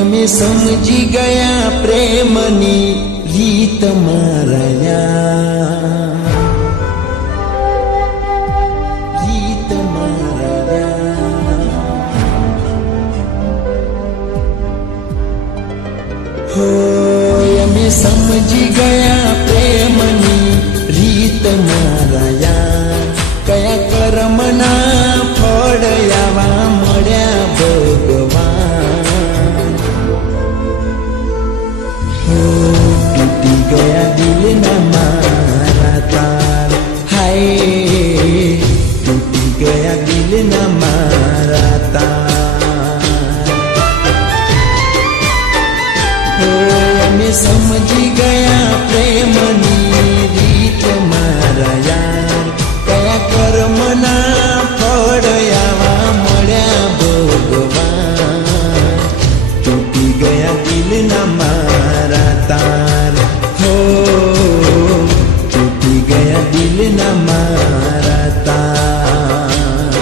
અમે સમજી ગયા પ્રેમની રીત મારાયા, રીત મારાયા. હો અમે સમજી ગયા પ્રેમની રીત મારાયા, કયા કર્મના ફળ આવા મળ્યા ભગવાન. તૂટી ગયા દિલના મારા તાર, હાય તૂટી ગયા દિલના મારા તાર. અમે સમજી ગયા પ્રેમની રીત મારાયા, કયા કર્મના ફળ આવા મળ્યા ભગવાન. તૂટી ગયા દિલના મારા તાર, હો તૂટી ગયા દિલના મારા તાર.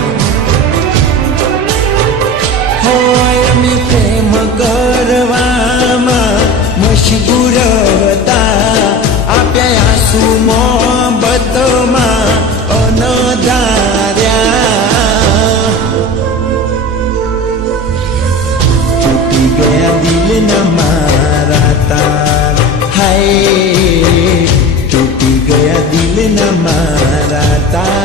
હોય અમે પ્રેમ કરવામાં મશગુર હતા, આપ્યા આંસુ મોહબ્બતમાં અનધાર્યા. તૂટી ગયા દિલના મારા તાર, હાય તૂટી ગયા દિલના મારા તાર.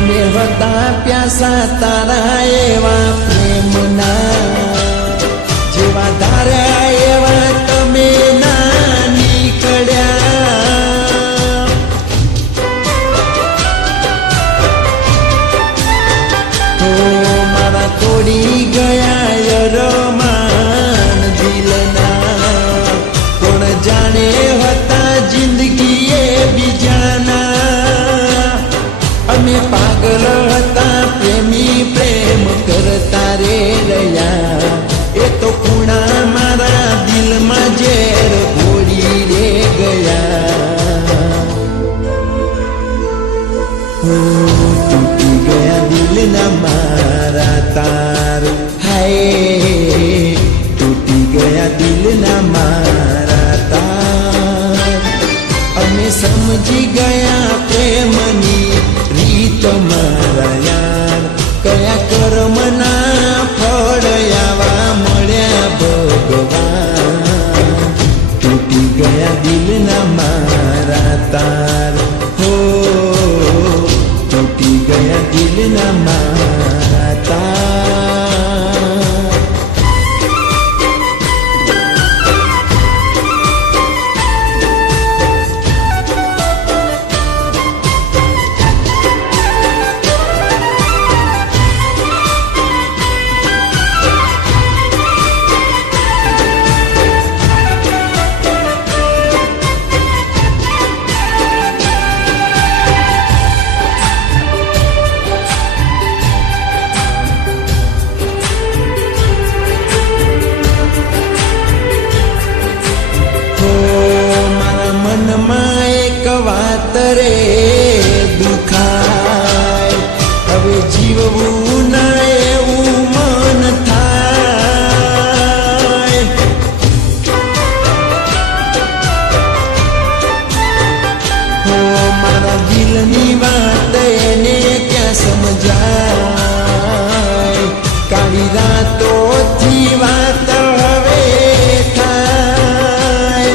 અમે હતા પ્યાસા તારા એવા પ્રેમના, જેવા ધાર્યા એવા તમે ના નીકળ્યા. મારા તોડી ગયા યરમાન દિલના, કોણ જાણે હતા જિંદગીએ બીજાના. અમે પાગલ હતા પ્રેમી પ્રેમ કરતા રે રહ્યા, એ તો ખૂણા મારા દિલમાં ઝેર ઘોડી રે ગયા. તૂટી ગયા દિલના મારા તાર, હાય તૂટી ગયા દિલના મારા તાર. અમે સમજી ગયા પ્રેમની રીત મારાયા, કયા કર્મના ફળ આવા મળ્યા ભગવાન. તૂટી ગયા દિલના મારા તાર, હો તૂટી ગયા દિલના મારા તાર. રે દુખાય, હવે જીવવું ના એવું મન થાય. હો મારા દિલની વાત એને ક્યાં સમજાય, કાળી રાતોથી વાત હવે થાય.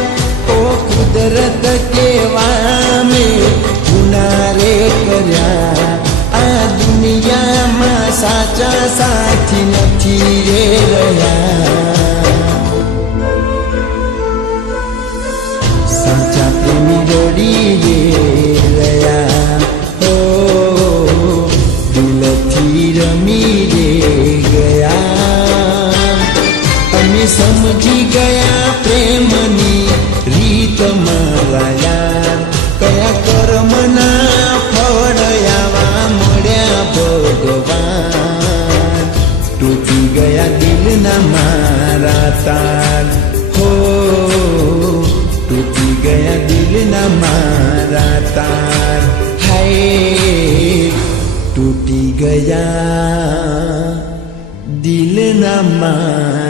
ઓ કુદરત કેવા મેં ગુનારે કર્યા, આ દુનિયામાં સાચા સાથી નથી રે રહ્યા. સાચા પ્રેમી રડી રે રહ્યા, ઓ દિલથી રમી રે ગયા. તમારા યાર કયા કર્મના ફળ આવા મળ્યા ભગવાન તૂટી ગયા દિલના મારા તાર હો તૂટી ગયા દિલના મારા તાર હાય તૂટી ગયા દિલના મારા